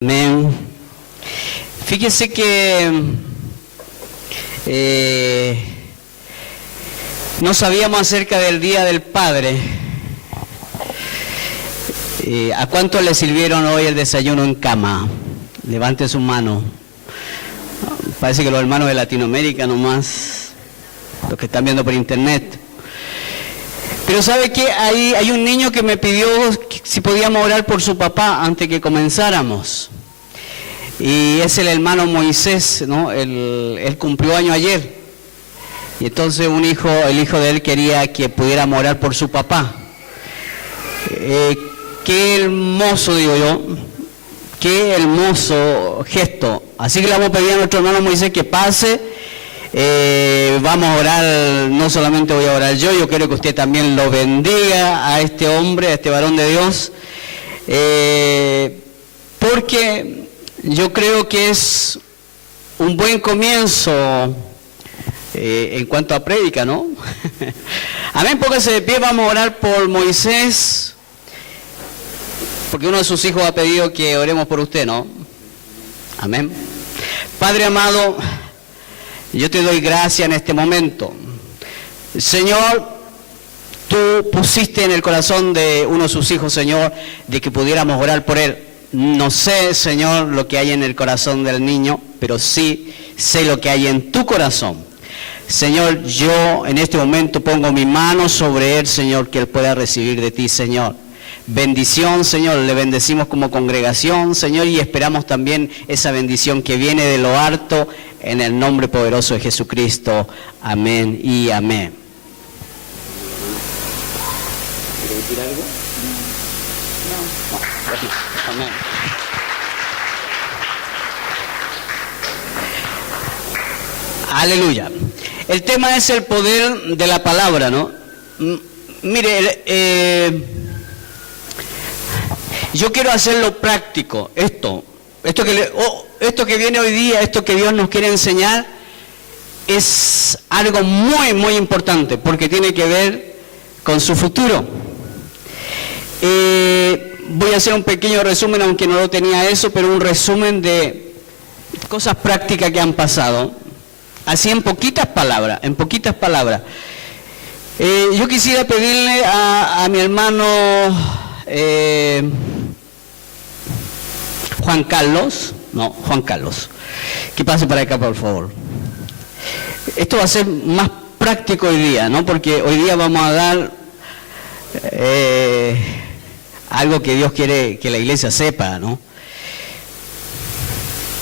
Amén. Fíjese que no sabíamos acerca del Día del Padre. ¿A cuántos le sirvieron hoy el desayuno en cama? Levante su mano. Parece que los hermanos de Latinoamérica nomás, los que están viendo por internet. Pero ¿sabe qué? Hay un niño que me pidió si podíamos orar por su papá antes que comenzáramos. Y es el hermano Moisés, ¿no? Él cumplió año ayer. Y entonces el hijo de él quería que pudiéramos orar por su papá. Qué hermoso, digo yo. Qué hermoso gesto. Así que le vamos a pedir a nuestro hermano Moisés que pase. Vamos a orar, no solamente voy a orar yo quiero que usted también lo bendiga a este hombre, a este varón de Dios, porque yo creo que es un buen comienzo en cuanto a prédica, ¿no? Amén, póngase de pie, vamos a orar por Moisés, porque uno de sus hijos ha pedido que oremos por usted, ¿no? Amén. Padre amado, yo te doy gracias en este momento. Señor, tú pusiste en el corazón de uno de sus hijos, Señor, de que pudiéramos orar por él. No sé, Señor, lo que hay en el corazón del niño, pero sí sé lo que hay en tu corazón. Señor, yo en este momento pongo mi mano sobre él, Señor, que él pueda recibir de ti, Señor. Bendición, Señor, le bendecimos como congregación, Señor, y esperamos también esa bendición que viene de lo alto, en el nombre poderoso de Jesucristo. Amén y amén. ¿Quiere decir algo? No. Amén. Aleluya. El tema es el poder de la palabra, ¿no? Mire, yo quiero hacerlo práctico, esto que viene hoy día, esto que Dios nos quiere enseñar, es algo muy, muy importante, porque tiene que ver con su futuro. Voy a hacer un pequeño resumen, aunque no lo tenía eso, pero un resumen de cosas prácticas que han pasado, así en poquitas palabras, yo quisiera pedirle a mi hermano Juan Carlos, que pase para acá, por favor. Esto va a ser más práctico hoy día, ¿no? Porque hoy día vamos a dar algo que Dios quiere que la iglesia sepa, ¿no?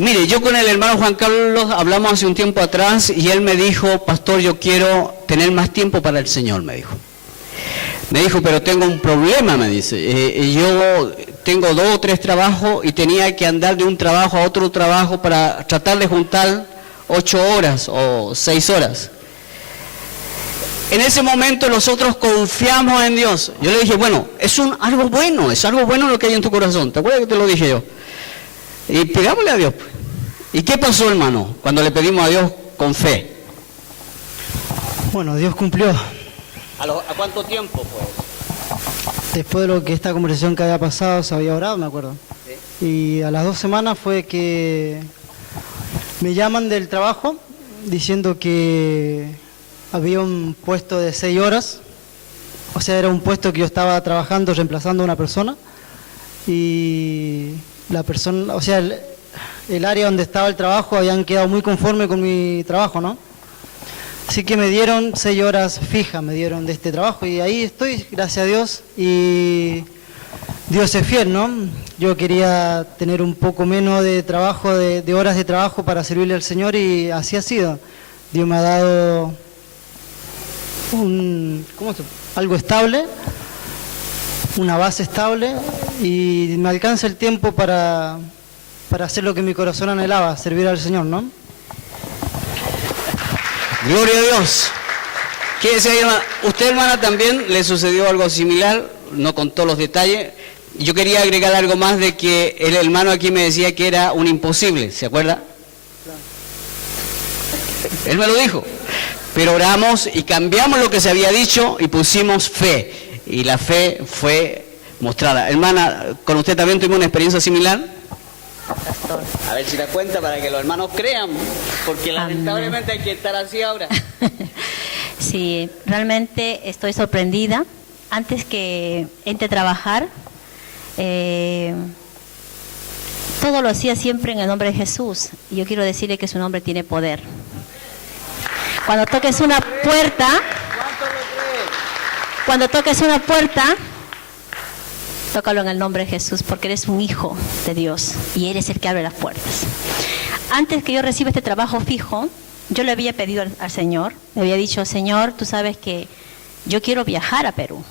Mire, yo con el hermano Juan Carlos hablamos hace un tiempo atrás y él me dijo, pastor, yo quiero tener más tiempo para el Señor, me dijo. Me dijo, pero tengo un problema, me dice. Yo tengo 2 o 3 trabajos y tenía que andar de un trabajo a otro trabajo para tratar de juntar 8 horas o 6 horas. En ese momento nosotros confiamos en Dios. Yo le dije, bueno, es algo bueno lo que hay en tu corazón. ¿Te acuerdas que te lo dije yo? Y pidámosle a Dios. ¿Y qué pasó, hermano, cuando le pedimos a Dios con fe? Bueno, Dios cumplió. ¿A cuánto tiempo fue? Después de lo que esta conversación que había pasado, se había orado, me acuerdo. ¿Sí? Y a las 2 semanas fue que me llaman del trabajo diciendo que había un puesto de 6 horas. O sea, era un puesto que yo estaba trabajando reemplazando a una persona. Y la persona, o sea, el área donde estaba el trabajo habían quedado muy conforme con mi trabajo, ¿no? Así que me dieron 6 horas fijas, me dieron de este trabajo y ahí estoy, gracias a Dios, y Dios es fiel, ¿no? Yo quería tener un poco menos de trabajo, de horas de trabajo para servirle al Señor y así ha sido. Dios me ha dado algo estable, una base estable y me alcanza el tiempo para hacer lo que mi corazón anhelaba, servir al Señor, ¿no? Gloria a Dios. ¿Qué decía, hermana? ¿Usted, hermana, también le sucedió algo similar? No contó los detalles. Yo quería agregar algo más de que el hermano aquí me decía que era un imposible, ¿se acuerda? Claro. Él me lo dijo. Pero oramos y cambiamos lo que se había dicho y pusimos fe. Y la fe fue mostrada. Hermana, ¿con usted también tuvimos una experiencia similar? pastor. A ver si la cuenta para que los hermanos crean, porque lamentablemente hay que estar así ahora. Sí, realmente estoy sorprendida. Antes que entre a trabajar, todo lo hacía siempre en el nombre de Jesús. Y yo quiero decirle que su nombre tiene poder. Cuando toques una puerta, tócalo en el nombre de Jesús, porque eres un hijo de Dios y Él es el que abre las puertas. Antes que yo reciba este trabajo fijo, yo le había pedido al Señor, le había dicho, Señor, tú sabes que yo quiero viajar a Perú,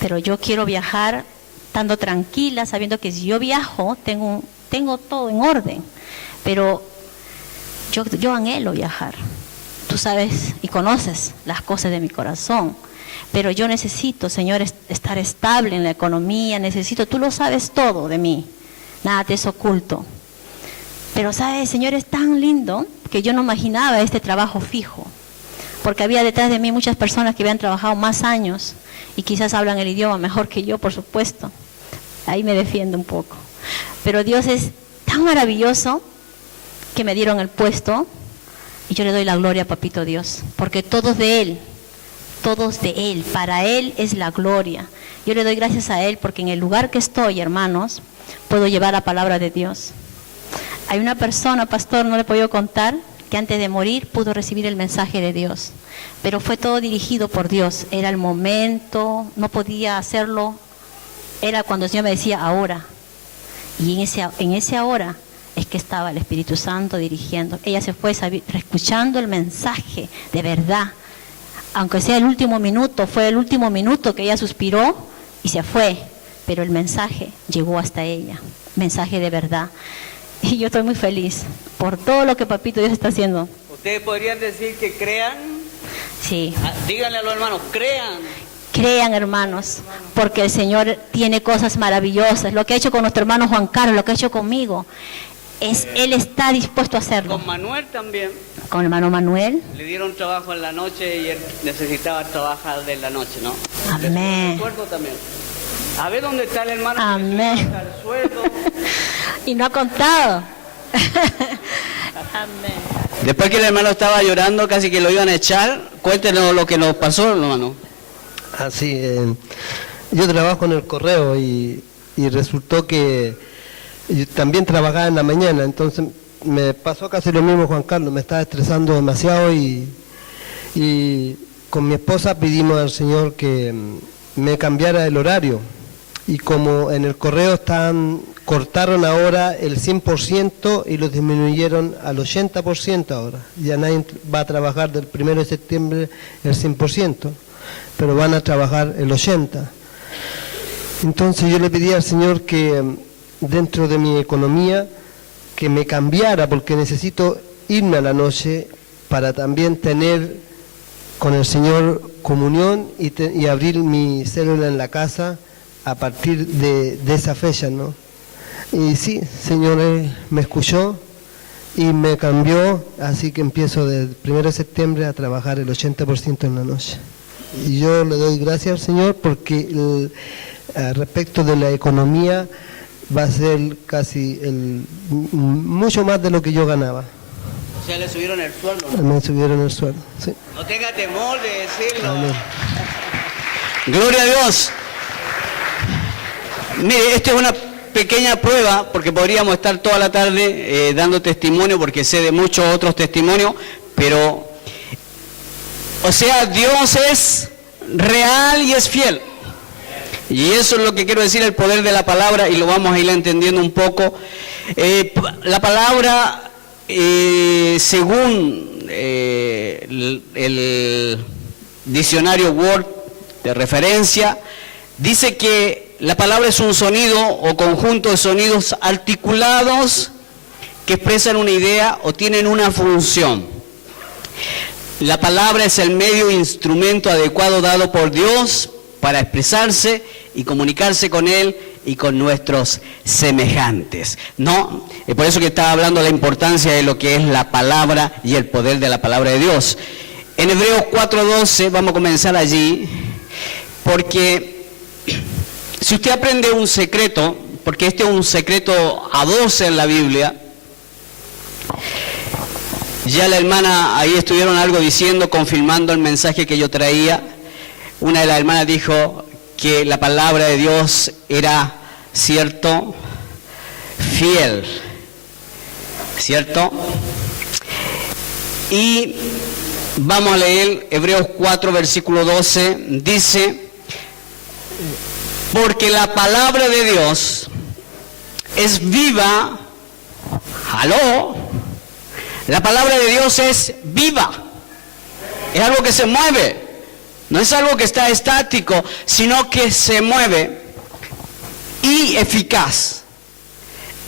pero yo quiero viajar estando tranquila, sabiendo que si yo viajo, tengo todo en orden, pero yo anhelo viajar. Tú sabes y conoces las cosas de mi corazón, pero yo necesito, Señor, estar estable en la economía, tú lo sabes todo de mí, nada te es oculto. Pero sabes, Señor, es tan lindo que yo no imaginaba este trabajo fijo, porque había detrás de mí muchas personas que habían trabajado más años y quizás hablan el idioma mejor que yo, por supuesto. Ahí me defiendo un poco. Pero Dios es tan maravilloso que me dieron el puesto y yo le doy la gloria a Papito Dios, porque todos de Él, para Él es la gloria. Yo le doy gracias a Él porque en el lugar que estoy, hermanos, puedo llevar la palabra de Dios. Hay una persona, pastor, no le he podido contar, que antes de morir pudo recibir el mensaje de Dios, pero fue todo dirigido por Dios. Era el momento, no podía hacerlo, era cuando el Señor me decía ahora, y en ese ahora es que estaba el Espíritu Santo dirigiendo. Ella se fue escuchando el mensaje de verdad, aunque sea el último minuto, fue el último minuto que ella suspiró y se fue, pero el mensaje llegó hasta ella, mensaje de verdad. Y yo estoy muy feliz por todo lo que Papito Dios está haciendo. ¿Ustedes podrían decir que crean? Sí. Díganle a los hermanos, crean. Crean, hermanos, porque el Señor tiene cosas maravillosas. Lo que ha hecho con nuestro hermano Juan Carlos, lo que ha hecho conmigo, Él está dispuesto a hacerlo. Con Manuel también. Con el hermano Manuel. Le dieron trabajo en la noche y él necesitaba trabajar de la noche, ¿no? Amén. El sueldo también. A ver dónde está el hermano. Amén. Que el sueldo. Y no ha contado. Amén. Después que el hermano estaba llorando, casi que lo iban a echar, cuéntenos lo que nos pasó, hermano. Así, yo trabajo en el correo y resultó que yo también trabajaba en la mañana, entonces me pasó casi lo mismo Juan Carlos, me estaba estresando demasiado y con mi esposa pedimos al Señor que me cambiara el horario y como en el correo cortaron ahora el 100% y lo disminuyeron al 80% ahora, ya nadie va a trabajar del 1 de septiembre el 100%, pero van a trabajar el 80%. Entonces yo le pedí al Señor que dentro de mi economía que me cambiara porque necesito irme a la noche para también tener con el Señor comunión y abrir mi célula en la casa a partir de esa fecha, ¿no? Y sí, Señor me escuchó y me cambió, así que empiezo del 1 de septiembre a trabajar el 80% en la noche. Y yo le doy gracias al Señor porque respecto de la economía va a ser casi mucho más de lo que yo ganaba. O sea, le subieron el sueldo, ¿no? Me subieron el sueldo, sí. No tenga temor de decirlo. Amén. Gloria a Dios. Mire, esto es una pequeña prueba, porque podríamos estar toda la tarde dando testimonio, porque sé de muchos otros testimonios, pero, o sea, Dios es real y es fiel. Y eso es lo que quiero decir, el poder de la palabra, y lo vamos a ir entendiendo un poco. La palabra, según el diccionario Word de referencia, dice que la palabra es un sonido o conjunto de sonidos articulados que expresan una idea o tienen una función. La palabra es el medio e instrumento adecuado dado por Dios para expresarse y comunicarse con Él y con nuestros semejantes, ¿no? Por eso que estaba hablando de la importancia de lo que es la palabra y el poder de la palabra de Dios. En Hebreos 4:12, vamos a comenzar allí, porque si usted aprende un secreto, porque este es un secreto a voces en la Biblia. Ya la hermana, ahí estuvieron algo diciendo, confirmando el mensaje que yo traía. Una de las hermanas dijo que la palabra de Dios era, ¿cierto?, fiel, ¿cierto? Y vamos a leer Hebreos 4, versículo 12, dice, porque la palabra de Dios es viva, ¡aló! La palabra de Dios es viva, es algo que se mueve, no es algo que está estático, sino que se mueve y eficaz,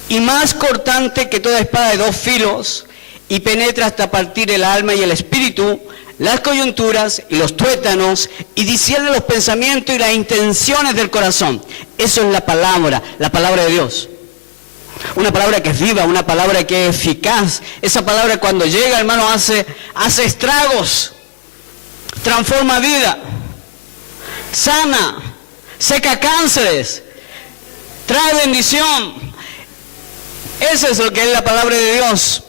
y más cortante que toda espada de 2 filos, y penetra hasta partir el alma y el espíritu, las coyunturas y los tuétanos, y discierne los pensamientos y las intenciones del corazón. Eso es la palabra de Dios. Una palabra que es viva, una palabra que es eficaz. Esa palabra cuando llega, hermano, hace estragos, transforma vida, sana, seca cánceres, trae bendición. Eso es lo que es la palabra de Dios.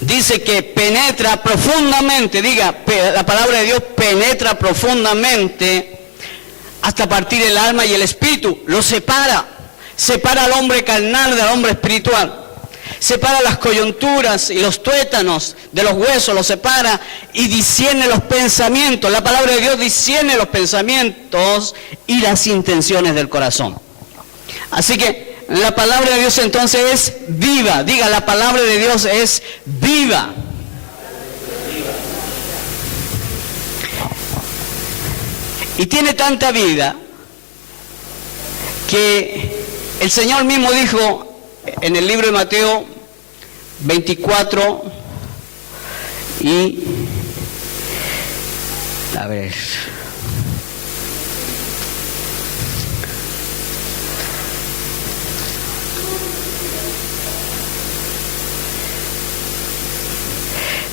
Dice que penetra profundamente, diga, la palabra de Dios penetra profundamente hasta partir el alma y el espíritu, lo separa al hombre carnal del hombre espiritual, separa las coyunturas y los tuétanos de los huesos, los separa y discierne los pensamientos. La palabra de Dios discierne los pensamientos y las intenciones del corazón. Así que la palabra de Dios entonces es viva. Diga, la palabra de Dios es viva. Y tiene tanta vida que el Señor mismo dijo en el libro de Mateo 24 y... a ver...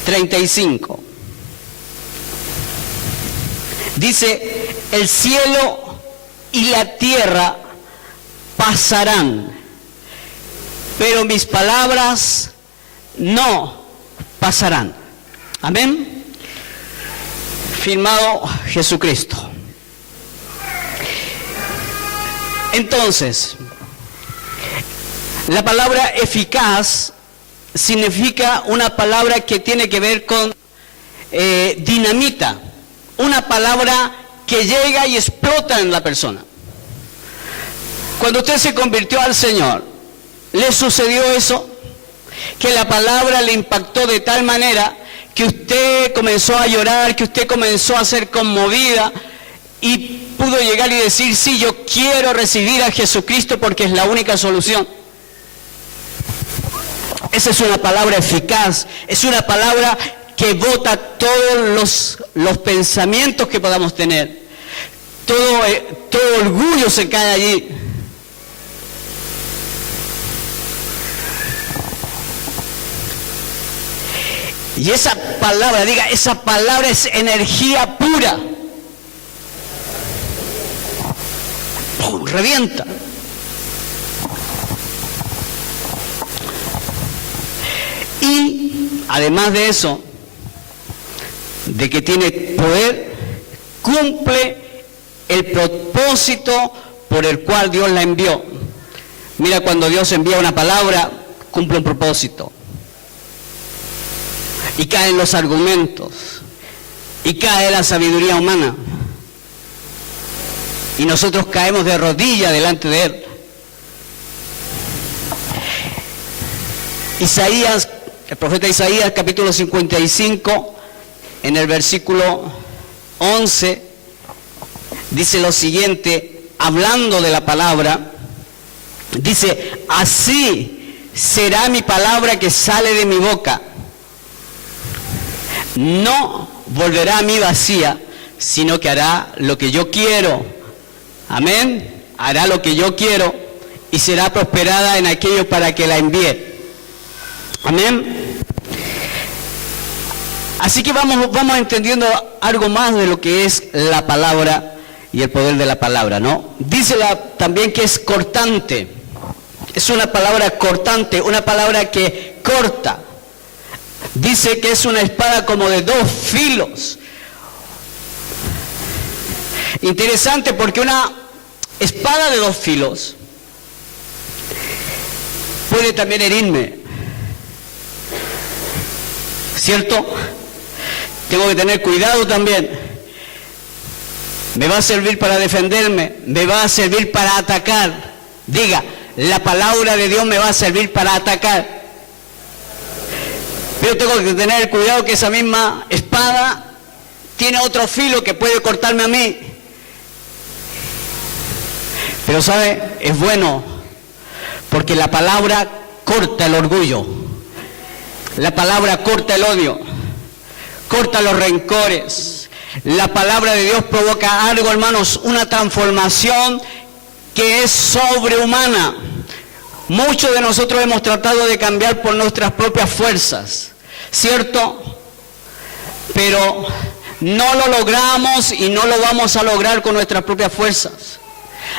...35... dice, el cielo y la tierra pasarán, pero mis palabras no pasarán. Amén. Firmado Jesucristo. Entonces, la palabra eficaz significa una palabra que tiene que ver con dinamita, una palabra que llega y explota en la persona. Cuando usted se convirtió al Señor, ¿le sucedió eso? Que la palabra le impactó de tal manera que usted comenzó a llorar, que usted comenzó a ser conmovida y pudo llegar y decir, sí, yo quiero recibir a Jesucristo porque es la única solución. Esa es una palabra eficaz, es una palabra que bota todos los pensamientos que podamos tener. Todo orgullo se cae allí. Y esa palabra, diga, esa palabra es energía pura. ¡Pum! Revienta. Y además de eso, de que tiene poder, cumple el propósito por el cual Dios la envió. Mira, cuando Dios envía una palabra, cumple un propósito. Y caen los argumentos, y cae la sabiduría humana, y nosotros caemos de rodillas delante de Él. Isaías, el profeta Isaías, capítulo 55, en el versículo 11, dice lo siguiente, hablando de la palabra, dice, así será mi palabra que sale de mi boca. No volverá a mí vacía, sino que hará lo que yo quiero. Amén. Hará lo que yo quiero y será prosperada en aquello para que la envíe. Amén. Así que vamos entendiendo algo más de lo que es la palabra. y el poder de la palabra, ¿no? Dice también que es cortante. Es una palabra cortante, una palabra que corta. Dice que es una espada como de 2 filos. Interesante, porque una espada de 2 filos puede también herirme, ¿cierto? Tengo que tener cuidado también. Me va a servir para defenderme, me va a servir para atacar. Diga, la palabra de Dios me va a servir para atacar. Pero tengo que tener cuidado que esa misma espada tiene otro filo que puede cortarme a mí. Pero ¿sabe? Es bueno, porque la palabra corta el orgullo. La palabra corta el odio, corta los rencores. La palabra de Dios provoca algo, hermanos, una transformación que es sobrehumana. Muchos de nosotros hemos tratado de cambiar por nuestras propias fuerzas, ¿cierto? Pero no lo logramos y no lo vamos a lograr con nuestras propias fuerzas.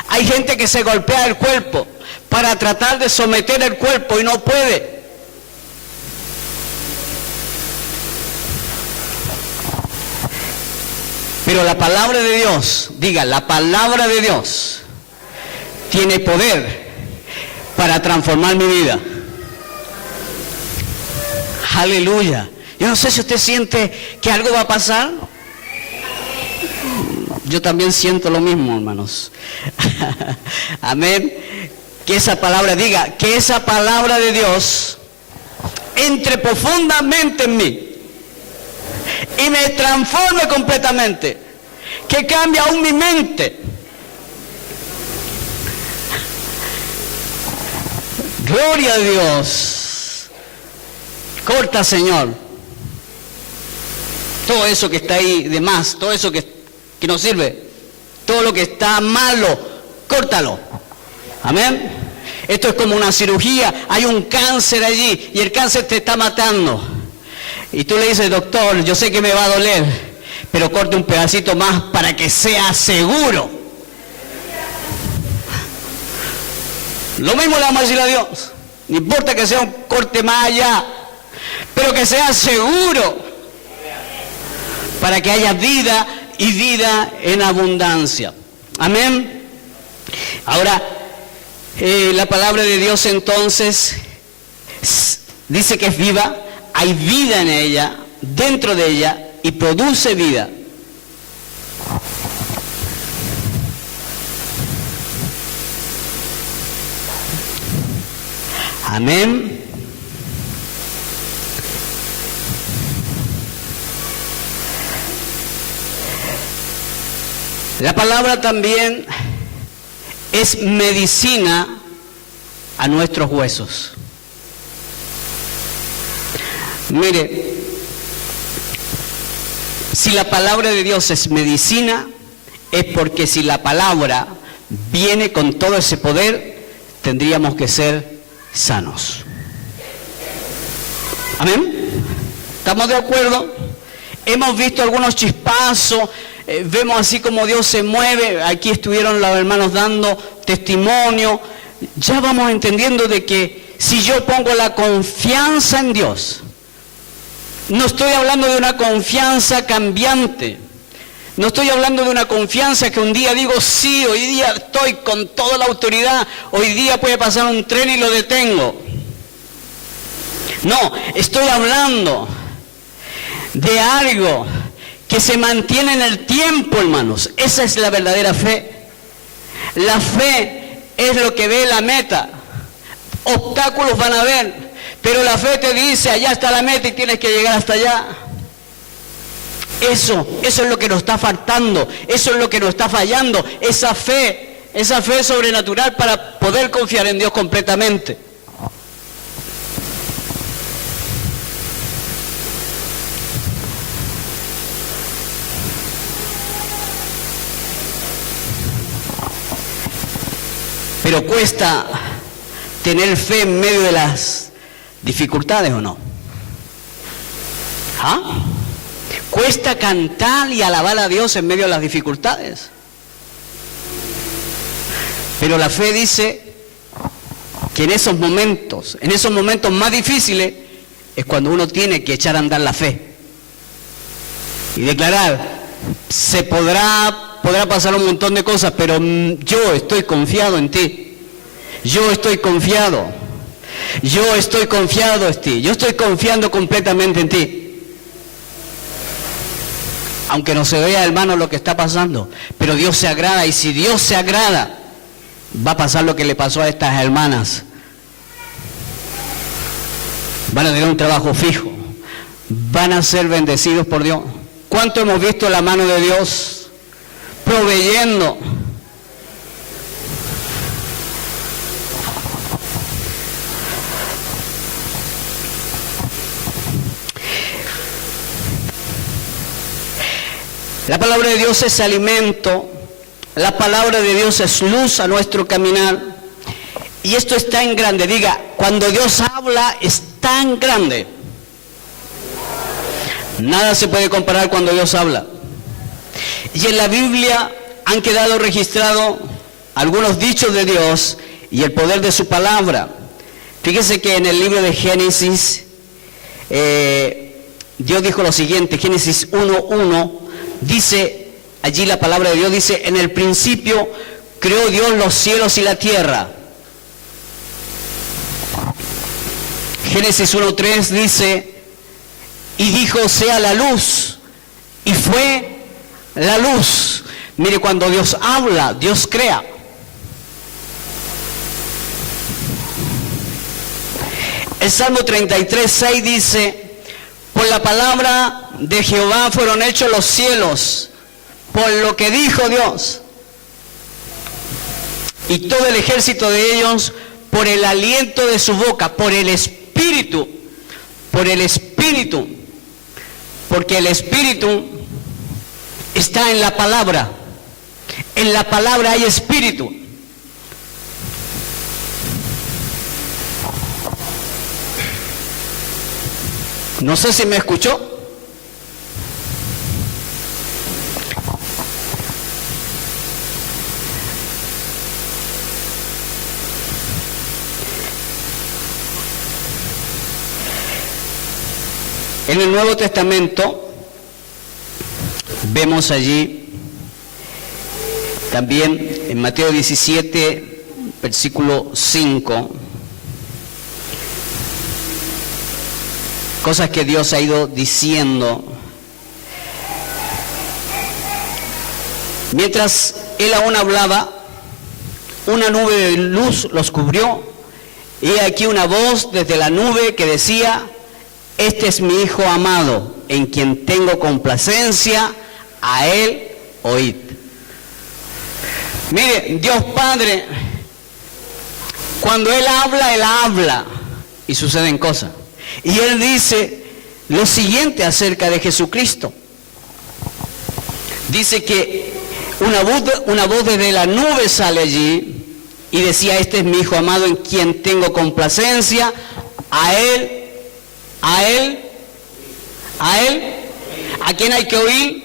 Hay gente que se golpea el cuerpo para tratar de someter el cuerpo y no puede. Pero la palabra de Dios, diga, la palabra de Dios tiene poder para transformar mi vida. Aleluya. Yo no sé si usted siente que algo va a pasar. Yo también siento lo mismo, hermanos. Amén. Que esa palabra, diga, que esa palabra de Dios entre profundamente en mí y me transforme completamente, que cambie aún mi mente. Gloria a Dios. Corta, Señor, todo eso que está ahí de más, todo eso que no sirve, todo lo que está malo, córtalo. Amén. Esto es como una cirugía, hay un cáncer allí y el cáncer te está matando. Y tú le dices, doctor, yo sé que me va a doler, pero corte un pedacito más para que sea seguro. Lo mismo le vamos a decir a Dios. No importa que sea un corte más allá, pero que sea seguro, para que haya vida y vida en abundancia. Amén. Ahora, la palabra de Dios entonces dice que es viva, hay vida en ella, dentro de ella, y produce vida. Amén. La palabra también es medicina a nuestros huesos. Mire, si la palabra de Dios es medicina, es porque si la palabra viene con todo ese poder, tendríamos que ser sanos. Amén. ¿Estamos de acuerdo? Hemos visto algunos chispazos, vemos así como Dios se mueve. Aquí estuvieron los hermanos dando testimonio. Ya vamos entendiendo de que si yo pongo la confianza en Dios, no estoy hablando de una confianza cambiante, no estoy hablando de una confianza que un día digo, sí, hoy día estoy con toda la autoridad, hoy día puede pasar un tren y lo detengo. No, estoy hablando de algo que se mantiene en el tiempo, hermanos. Esa es la verdadera fe. La fe es lo que ve la meta. Obstáculos van a haber, pero la fe te dice, allá está la meta y tienes que llegar hasta allá. Eso es lo que nos está faltando, eso es lo que nos está fallando, esa fe sobrenatural para poder confiar en Dios completamente. Pero cuesta tener fe en medio de las dificultades, ¿o no? ¿Ah? Cuesta cantar y alabar a Dios en medio de las dificultades. Pero la fe dice que en esos momentos más difíciles, es cuando uno tiene que echar a andar la fe. Y declarar, podrá pasar un montón de cosas, pero yo estoy confiado en ti. Yo estoy confiado en ti. Yo estoy confiando completamente en ti. Aunque no se vea, hermano, lo que está pasando, pero Dios se agrada, y si Dios se agrada, va a pasar lo que le pasó a estas hermanas. Van a tener un trabajo fijo, van a ser bendecidos por Dios. ¿Cuánto hemos visto la mano de Dios proveyendo? La palabra de Dios es alimento, la palabra de Dios es luz a nuestro caminar, y esto es tan grande. Diga, cuando Dios habla es tan grande. Nada se puede comparar cuando Dios habla. Y en la Biblia han quedado registrados algunos dichos de Dios y el poder de su palabra. Fíjese que en el libro de Génesis, Dios dijo lo siguiente, Génesis 1:1, dice, allí la palabra de Dios dice, en el principio creó Dios los cielos y la tierra. Génesis 1:3 dice, y dijo, sea la luz, y fue la luz. Mire, cuando Dios habla, Dios crea. El Salmo 33:6 dice, por la palabra de Jehová fueron hechos los cielos, por lo que dijo Dios, y todo el ejército de ellos por el aliento de su boca, por el Espíritu, porque el Espíritu está en la palabra hay Espíritu. No sé si me escuchó. En el Nuevo Testamento vemos allí también en Mateo 17, versículo 5, cosas que Dios ha ido diciendo. Mientras él aún hablaba, una nube de luz los cubrió, y aquí una voz desde la nube que decía, este es mi Hijo amado, en quien tengo complacencia, a él oíd. Mire, Dios Padre, cuando Él habla, y suceden cosas. Y Él dice lo siguiente acerca de Jesucristo. Dice que una voz desde la nube sale allí, y decía, este es mi Hijo amado, en quien tengo complacencia, a él, ¿a quién hay que oír?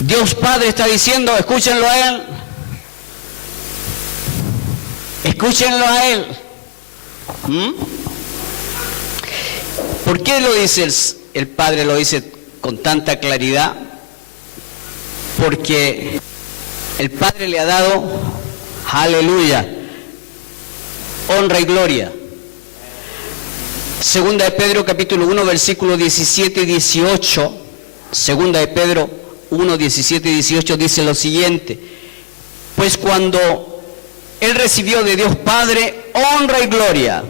Dios Padre está diciendo, escúchenlo a Él. Escúchenlo a Él. ¿Por qué lo dice el Padre, lo dice con tanta claridad? Porque el Padre le ha dado, aleluya, honra y gloria. Segunda de Pedro capítulo 1 versículos 17 y 18, Segunda de Pedro 1, 17 y 18 dice lo siguiente, pues cuando Él recibió de Dios Padre honra y gloria,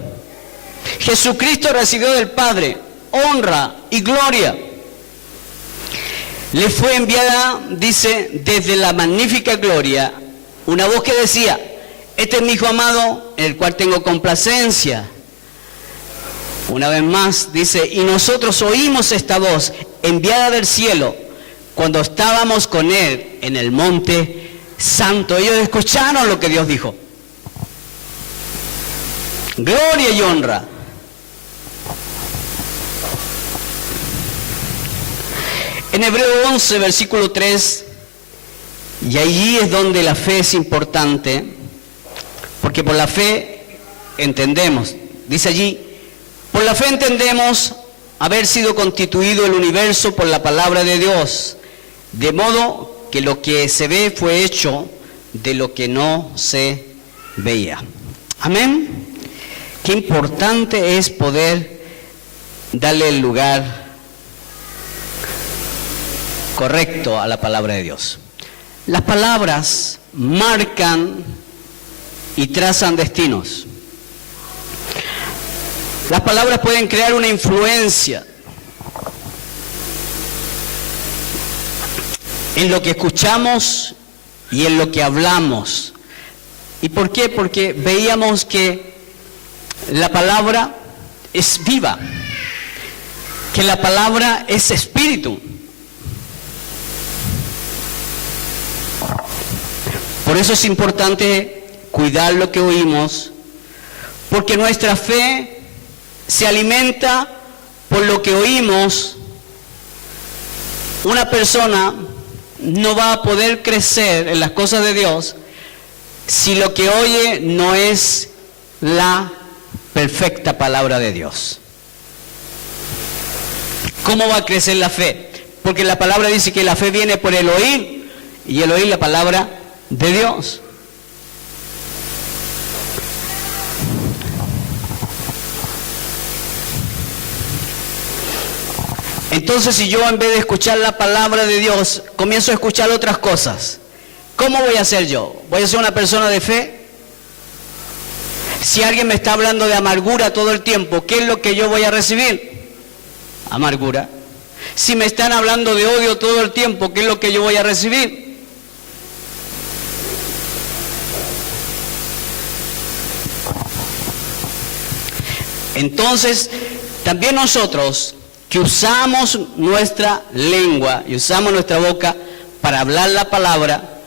Jesucristo recibió del Padre honra y gloria, le fue enviada, dice, desde la magnífica gloria, una voz que decía, este es mi Hijo amado, en el cual tengo complacencia. Una vez más dice, y nosotros oímos esta voz enviada del cielo cuando estábamos con Él en el monte santo. Ellos escucharon lo que Dios dijo. Gloria y honra. En Hebreo 11, versículo 3, Y allí es donde la fe es importante, porque por la fe entendemos, dice allí, por la fe entendemos haber sido constituido el universo por la palabra de Dios, de modo que lo que se ve fue hecho de lo que no se veía. Amén. Qué importante es poder darle el lugar correcto a la palabra de Dios. Las palabras marcan y trazan destinos. Las palabras pueden crear una influencia en lo que escuchamos y en lo que hablamos. ¿Y por qué? Porque veíamos que la palabra es viva, que la palabra es espíritu. Por eso es importante cuidar lo que oímos, porque nuestra fe se alimenta por lo que oímos. Una persona no va a poder crecer en las cosas de Dios si lo que oye no es la perfecta palabra de Dios. ¿Cómo va a crecer la fe? Porque la palabra dice que la fe viene por el oír, y el oír la palabra de Dios. Entonces, si yo en vez de escuchar la palabra de Dios, comienzo a escuchar otras cosas, ¿cómo voy a ser yo? ¿Voy a ser una persona de fe? Si alguien me está hablando de amargura todo el tiempo, ¿qué es lo que yo voy a recibir? Amargura. Si me están hablando de odio todo el tiempo, ¿qué es lo que yo voy a recibir? Entonces, también nosotros que usamos nuestra lengua y usamos nuestra boca para hablar la palabra,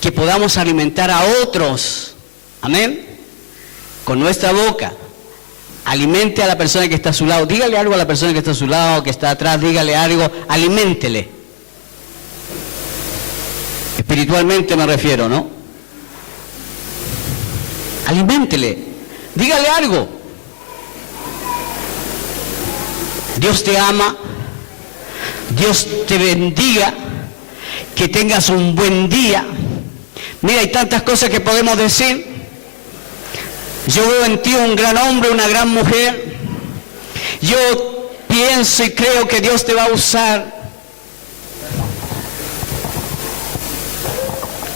que podamos alimentar a otros, amén, con nuestra boca. Alimente a la persona que está a su lado, dígale algo a la persona que está a su lado, que está atrás, dígale algo, aliméntele. Espiritualmente me refiero, ¿no? Aliméntele, dígale algo. Dios te ama, Dios te bendiga, que tengas un buen día. Mira, hay tantas cosas que podemos decir. Yo veo en ti un gran hombre, una gran mujer. Yo pienso y creo que Dios te va a usar.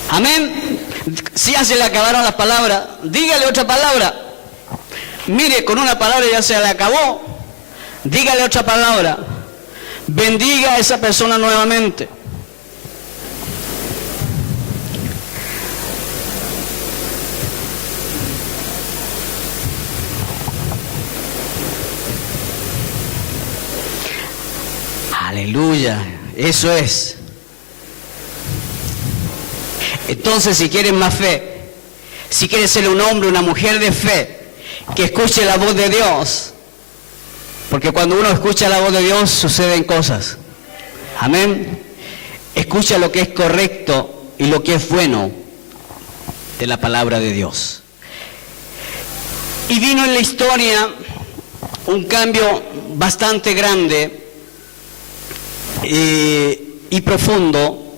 Amén. Si ya se le acabaron las palabras, dígale otra palabra. Mire, con una palabra ya se le acabó. Dígale otra palabra. Bendiga a esa persona nuevamente. Aleluya, eso es. Entonces, si quieres más fe, si quieres ser un hombre, una mujer de fe, que escuche la voz de Dios, porque cuando uno escucha la voz de Dios suceden cosas. Amén. Escucha lo que es correcto y lo que es bueno de la palabra de Dios. Y vino en la historia un cambio bastante grande y profundo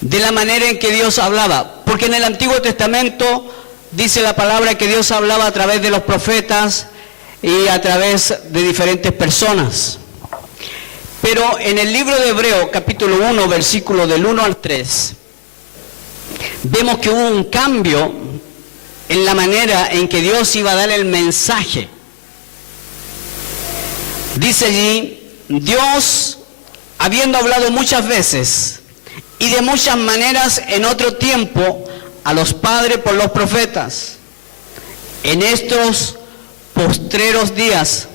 de la manera en que Dios hablaba. Porque en el Antiguo Testamento dice la palabra que Dios hablaba a través de los profetas y a través de diferentes personas. Pero en el libro de Hebreo, capítulo 1, versículo del 1 al 3, vemos que hubo un cambio en la manera en que Dios iba a dar el mensaje. Dice allí, Dios, habiendo hablado muchas veces y de muchas maneras en otro tiempo a los padres por los profetas, en estos postreros días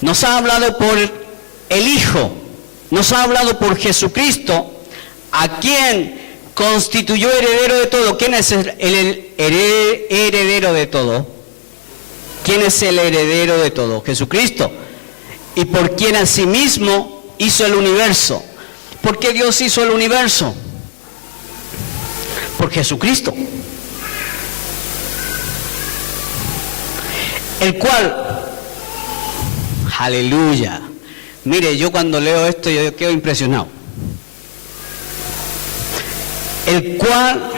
nos ha hablado por el Hijo, nos ha hablado por Jesucristo, a quien constituyó heredero de todo. ¿Quién es el heredero de todo? ¿Quién es el heredero de todo? Jesucristo. Y por quien asimismo hizo el universo. ¿Por qué Dios hizo el universo? por Jesucristo, el cual, aleluya, mire, yo cuando leo esto yo quedo impresionado, el cual,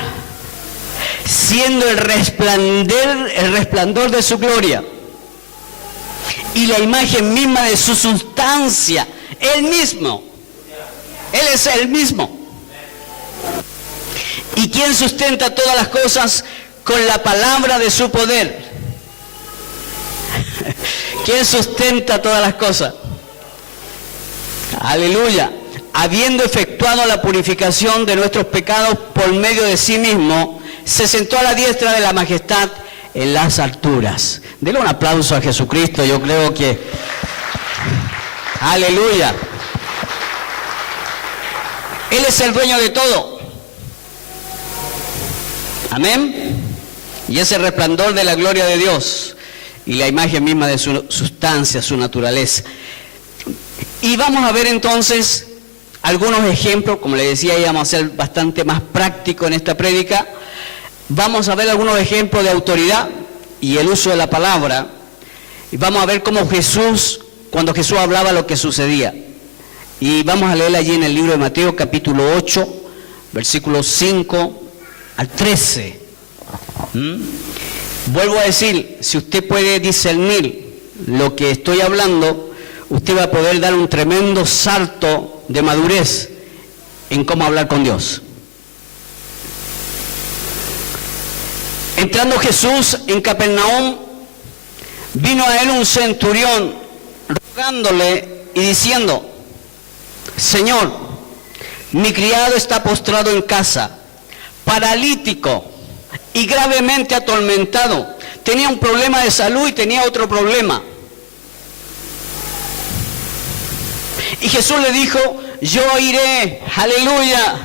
siendo el resplandor de su gloria y la imagen misma de su sustancia, Él mismo, Él es el mismo. ¿Y quién sustenta todas las cosas con la palabra de su poder? ¿Quién sustenta todas las cosas? Aleluya. Habiendo efectuado la purificación de nuestros pecados por medio de sí mismo, se sentó a la diestra de la majestad en las alturas. Denle un aplauso a Jesucristo, yo creo que... Aleluya. Él es el dueño de todo. Amén. Y ese resplandor de la gloria de Dios y la imagen misma de su sustancia, su naturaleza. Y vamos a ver entonces algunos ejemplos, como les decía, íbamos a ser bastante más prácticos en esta prédica. Vamos a ver algunos ejemplos de autoridad y el uso de la palabra. Y vamos a ver cómo Jesús, cuando Jesús hablaba, lo que sucedía. Y vamos a leer allí en el libro de Mateo, capítulo 8, versículos 5 al 13. Vuelvo a decir, si usted puede discernir lo que estoy hablando, usted va a poder dar un tremendo salto de madurez en cómo hablar con Dios. Entrando Jesús en Capernaum, vino a él un centurión rogándole y diciendo: Señor, mi criado está postrado en casa, paralítico y gravemente atormentado. Tenía un problema de salud y tenía otro problema. Y Jesús le dijo: yo iré, aleluya,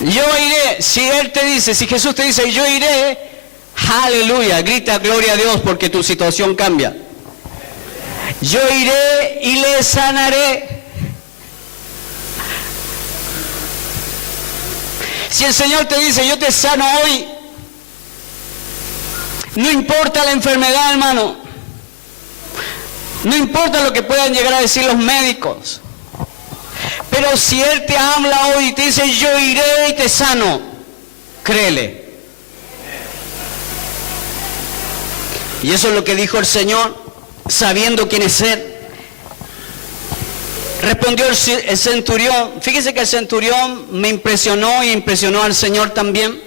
yo iré. Si Él te dice, si Jesús te dice yo iré, aleluya, grita gloria a Dios, porque tu situación cambia. Yo iré y le sanaré. Si el Señor te dice yo te sano hoy, no importa la enfermedad, hermano, no importa lo que puedan llegar a decir los médicos, pero si Él te habla hoy y te dice yo iré y te sano, créele. Y eso es lo que dijo el Señor, sabiendo quién es Él. Respondió el centurión. Fíjese que el centurión me impresionó y impresionó al Señor también.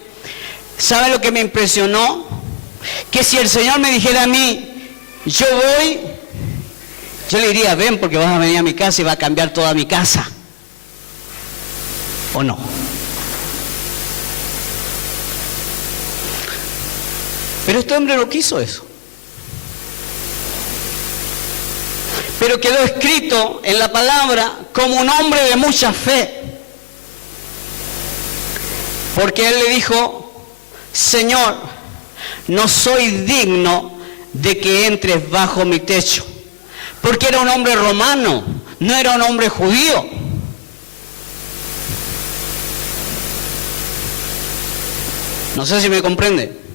¿Sabe lo que me impresionó? Que si el Señor me dijera a mí, yo voy, yo le diría, ven porque vas a venir a mi casa y va a cambiar toda mi casa. ¿O no? Pero este hombre no quiso eso. Pero quedó escrito en la palabra como un hombre de mucha fe. Porque él le dijo: Señor, no soy digno de que entres bajo mi techo. Porque era un hombre romano, no era un hombre judío. No sé si me comprende.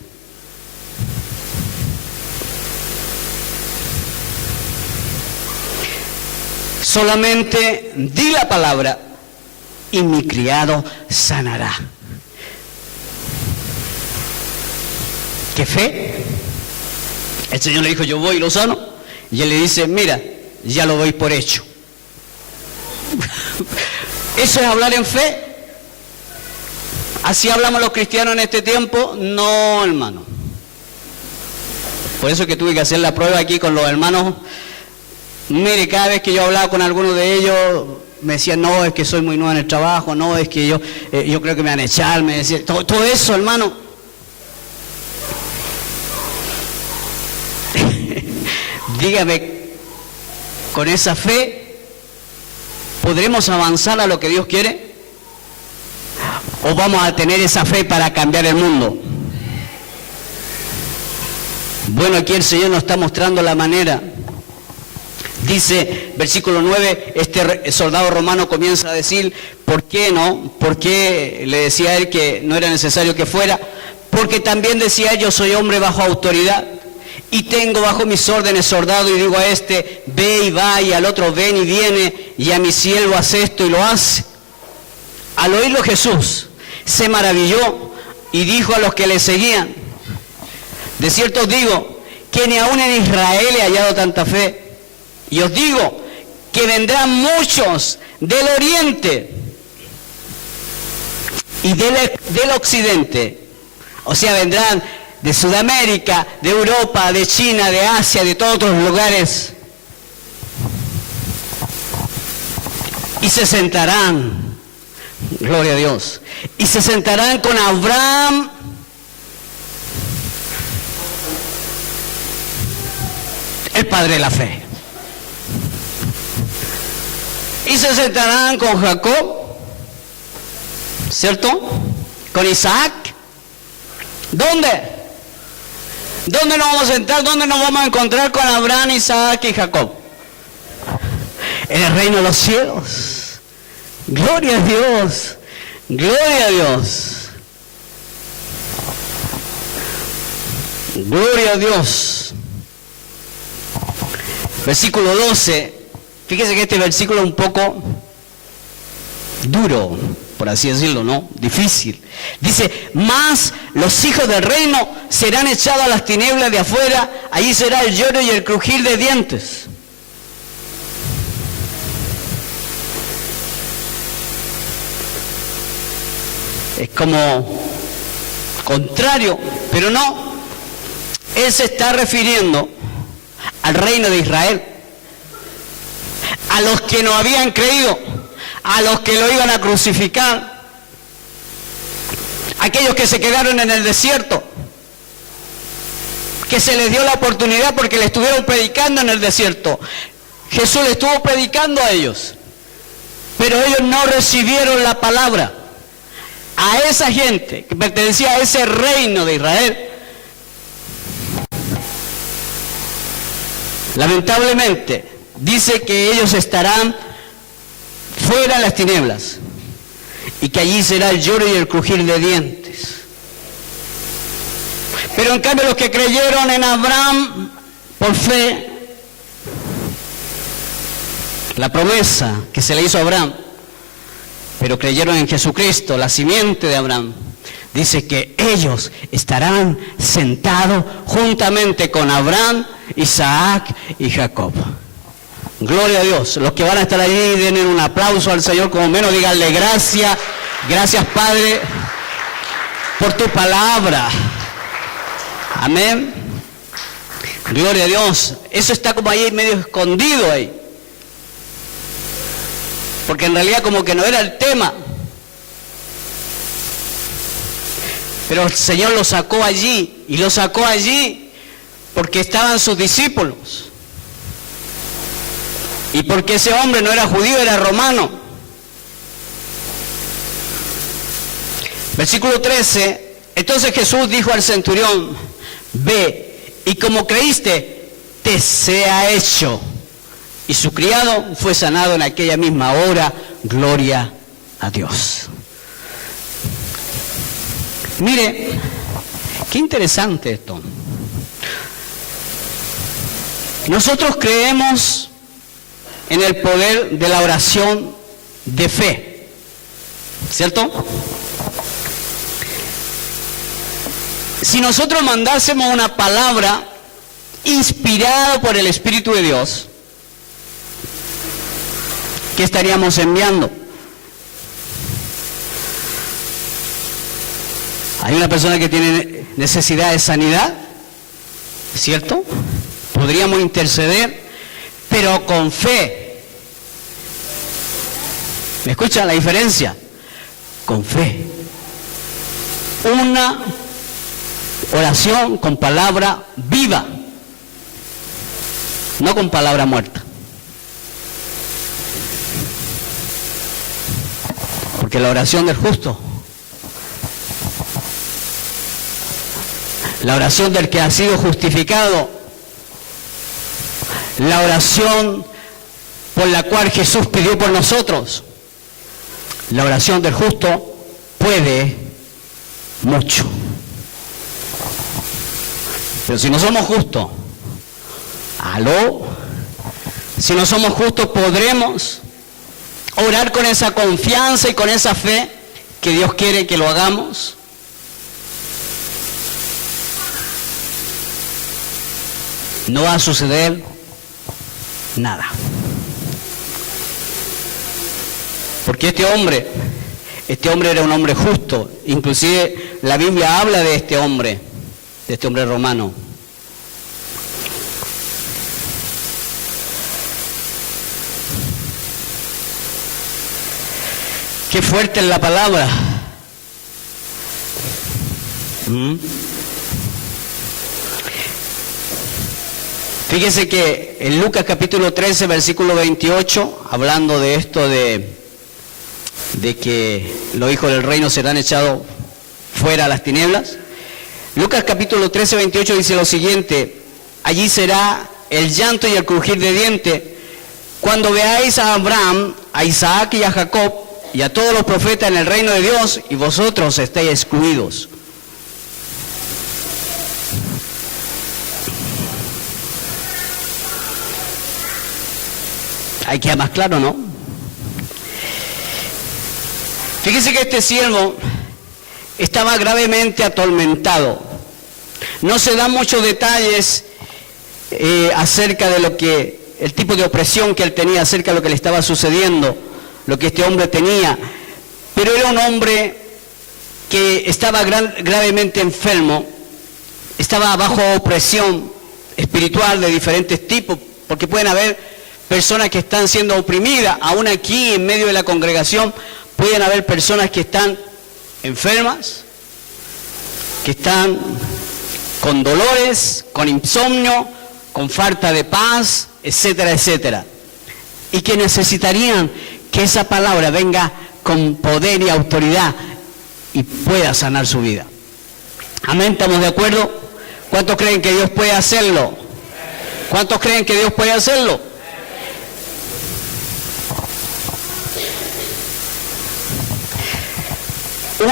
Solamente di la palabra y mi criado sanará. ¿Qué fe? El Señor le dijo: yo voy y lo sano. Y él le dice: mira, ya lo doy por hecho. ¿Eso es hablar en fe? ¿Así hablamos los cristianos en este tiempo? No, hermano. Por eso es que tuve que hacer la prueba aquí con los hermanos. Mire, cada vez que yo hablaba con alguno de ellos, me decían: no, es que soy muy nuevo en el trabajo, no, es que yo creo que me van a echar, me decían, todo eso, hermano. Dígame, con esa fe, ¿podremos avanzar a lo que Dios quiere? ¿O vamos a tener esa fe para cambiar el mundo? Bueno, aquí el Señor nos está mostrando la manera Dice, versículo 9, este soldado romano comienza a decir, ¿por qué no? ¿Por qué le decía a él que no era necesario que fuera? Porque también decía, yo soy hombre bajo autoridad y tengo bajo mis órdenes soldado y digo a este, ve y va, y al otro ven y viene, y a mi siervo hace esto y lo hace. Al oírlo Jesús se maravilló y dijo a los que le seguían, de cierto os digo que ni aún en Israel he hallado tanta fe. Y os digo que vendrán muchos del oriente y del occidente. O sea, vendrán de Sudamérica, de Europa, de China, de Asia, de todos otros lugares. Y se sentarán, gloria a Dios, y se sentarán con Abraham, el padre de la fe. Y se sentarán con Jacob, ¿cierto? Con Isaac. ¿Dónde? ¿Dónde nos vamos a sentar? ¿Dónde nos vamos a encontrar con Abraham, Isaac y Jacob? En el reino de los cielos. Gloria a Dios. Gloria a Dios. Gloria a Dios. Versículo 12. Fíjese que este versículo es un poco duro, por así decirlo, ¿no? Difícil. Dice, mas los hijos del reino serán echados a las tinieblas de afuera, allí será el lloro y el crujir de dientes. Es como contrario, pero no. Él se está refiriendo al reino de Israel, a los que no habían creído, a los que lo iban a crucificar, aquellos que se quedaron en el desierto, que se les dio la oportunidad porque le estuvieron predicando en el desierto. Jesús le estuvo predicando a ellos, pero ellos no recibieron la palabra. A esa gente que pertenecía a ese reino de Israel, lamentablemente, dice que ellos estarán fuera de las tinieblas y que allí será el lloro y el crujir de dientes. Pero en cambio los que creyeron en Abraham por fe, la promesa que se le hizo a Abraham, pero creyeron en Jesucristo, la simiente de Abraham, dice que ellos estarán sentados juntamente con Abraham, Isaac y Jacob. Gloria a Dios. Los que van a estar allí, den un aplauso al Señor, como menos díganle gracias. Gracias, Padre, por tu palabra. Amén. Gloria a Dios. Eso está como ahí medio escondido ahí. Porque en realidad como que no era el tema. Pero el Señor lo sacó allí. Y lo sacó allí porque estaban sus discípulos. Y porque ese hombre no era judío, era romano. Versículo 13. Entonces Jesús dijo al centurión, ve, y como creíste, te sea hecho. Y su criado fue sanado en aquella misma hora. Gloria a Dios. Mire, qué interesante esto. Nosotros creemos en el poder de la oración de fe, ¿cierto? Si nosotros mandásemos una palabra inspirada por el Espíritu de Dios, ¿qué estaríamos enviando? Hay una persona que tiene necesidad de sanidad, ¿cierto? Podríamos interceder, pero con fe. ¿Me escuchan la diferencia? Con fe. Una oración con palabra viva, no con palabra muerta. Porque la oración del justo, la oración del que ha sido justificado, la oración por la cual Jesús pidió por nosotros. La oración del justo puede mucho. Pero si no somos justos, si no somos justos, podremos orar con esa confianza y con esa fe que Dios quiere que lo hagamos. No va a suceder nada. Porque este hombre era un hombre justo. Inclusive la Biblia habla de este hombre romano. Qué fuerte es la palabra. Fíjese que en Lucas capítulo 13, versículo 28, hablando de esto de que los hijos del reino serán echados fuera a las tinieblas, Lucas capítulo 13, 28 dice lo siguiente: allí será el llanto y el crujir de dientes, cuando veáis a Abraham, a Isaac y a Jacob, y a todos los profetas en el reino de Dios, y vosotros estáis excluidos. Hay que ir más claro, ¿no? Fíjese que este siervo estaba gravemente atormentado. No se dan muchos detalles acerca de el tipo de opresión que él tenía, acerca de lo que le estaba sucediendo, lo que este hombre tenía. Pero era un hombre que estaba gravemente enfermo, estaba bajo opresión espiritual de diferentes tipos, porque pueden haber personas que están siendo oprimidas, aún aquí en medio de la congregación pueden haber personas que están enfermas, que están con dolores, con insomnio, con falta de paz, etcétera, etcétera. Y que necesitarían que esa palabra venga con poder y autoridad y pueda sanar su vida. Amén, ¿estamos de acuerdo? ¿Cuántos creen que Dios puede hacerlo? ¿Cuántos creen que Dios puede hacerlo?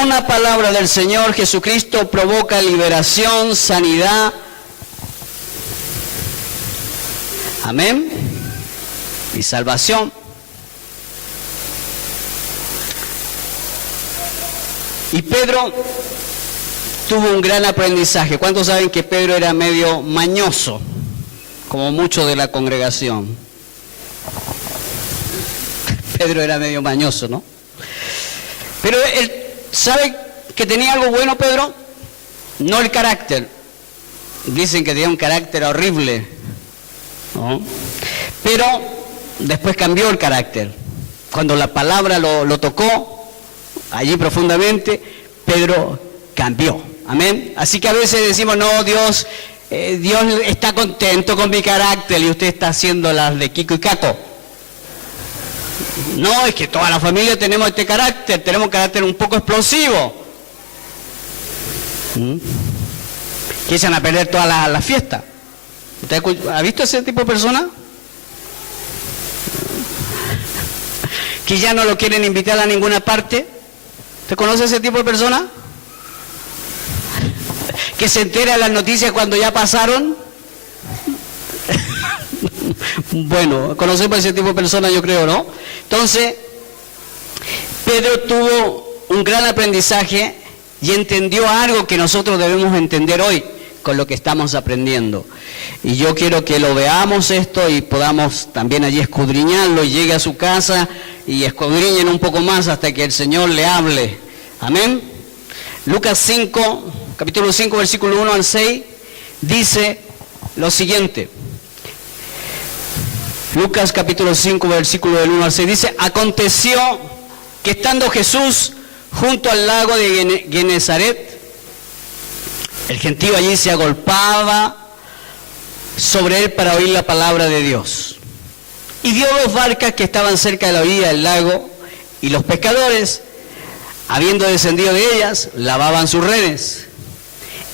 Una palabra del Señor Jesucristo provoca liberación, sanidad. Amén. Y salvación. Y Pedro tuvo un gran aprendizaje. ¿Cuántos saben que Pedro era medio mañoso, como muchos de la congregación? Pedro era medio mañoso, ¿no? Pero él, ¿sabe que tenía algo bueno, Pedro? No el carácter. Dicen que tenía un carácter horrible, ¿no? Pero después cambió el carácter. Cuando la palabra lo tocó allí profundamente, Pedro cambió. Amén. Así que a veces decimos, no, Dios está contento con mi carácter y usted está haciendo las de Kiko y Caco. No, es que toda la familia tenemos este carácter, tenemos un carácter un poco explosivo. Que echan a perder toda la fiesta. ¿Usted ha visto ese tipo de personas? Que ya no lo quieren invitar a ninguna parte. ¿Usted conoce ese tipo de personas? Que se entera de las noticias cuando ya pasaron. Bueno, conocemos ese tipo de personas, yo creo, ¿no? Entonces, Pedro tuvo un gran aprendizaje y entendió algo que nosotros debemos entender hoy con lo que estamos aprendiendo. Y yo quiero que lo veamos esto y podamos también allí escudriñarlo y llegue a su casa y escudriñen un poco más hasta que el Señor le hable. Amén. Lucas 5, capítulo 5, versículo 1 al 6, dice lo siguiente. Lucas capítulo 5, versículo del 1 al 6, dice: aconteció que estando Jesús junto al lago de Genezaret, el gentío allí se agolpaba sobre él para oír la palabra de Dios. Y vio dos barcas que estaban cerca de la orilla del lago, y los pescadores, habiendo descendido de ellas, lavaban sus redes.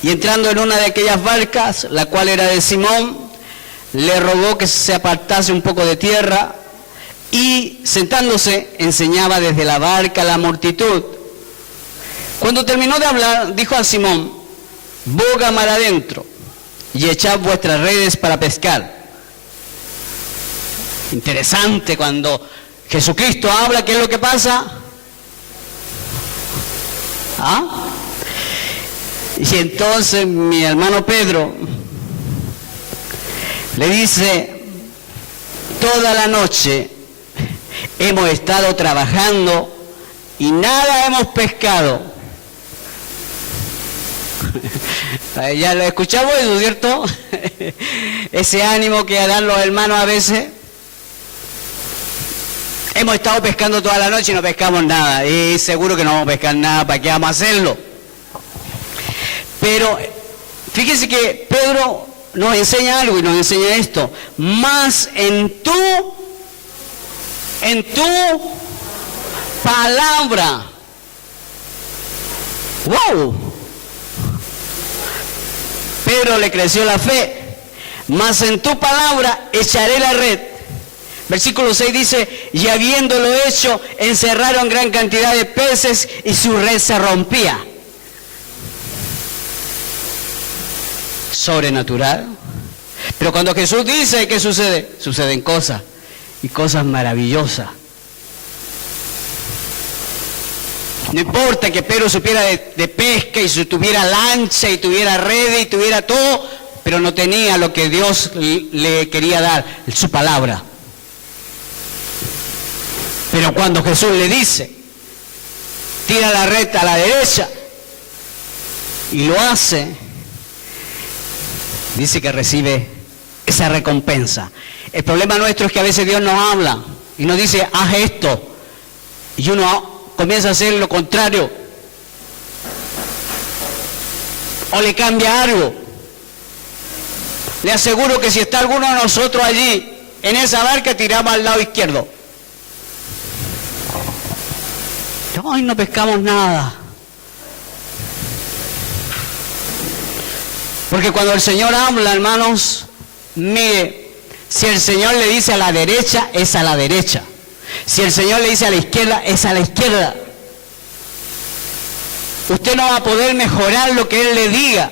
Y entrando en una de aquellas barcas, la cual era de Simón, le rogó que se apartase un poco de tierra, y sentándose enseñaba desde la barca a la multitud. Cuando terminó de hablar, dijo a Simón: boga mar adentro y echad vuestras redes para pescar. Interesante, cuando Jesucristo habla, ¿qué es lo que pasa? ¿Ah? Y entonces mi hermano Pedro le dice: toda la noche hemos estado trabajando y nada hemos pescado. Ya lo escuchamos eso, ¿cierto? Ese ánimo que dan los hermanos a veces. Hemos estado pescando toda la noche y no pescamos nada. Y seguro que no vamos a pescar nada, ¿para qué vamos a hacerlo? Pero fíjese que Pedro nos enseña algo y nos enseña esto. Más en tu palabra. ¡Wow! Pedro le creció la fe. Más en tu palabra echaré la red. Versículo 6 dice: y habiéndolo hecho, encerraron gran cantidad de peces y su red se rompía. Sobrenatural. Pero cuando Jesús dice, ¿qué sucede? Suceden cosas, y cosas maravillosas. No importa que Pedro supiera de pesca y tuviera lancha y tuviera red y tuviera todo, pero no tenía lo que Dios le quería dar, su palabra. Pero cuando Jesús le dice: tira la red a la derecha, y lo hace, dice que recibe esa recompensa. El problema nuestro es que a veces Dios nos habla y nos dice: haz esto, y uno comienza a hacer lo contrario, o le cambia algo. Le aseguro que si está alguno de nosotros allí en esa barca, tiramos al lado izquierdo. Ay, no pescamos nada. Porque cuando el Señor habla, hermanos, mire, si el Señor le dice a la derecha, es a la derecha. Si el Señor le dice a la izquierda, es a la izquierda. Usted no va a poder mejorar lo que Él le diga.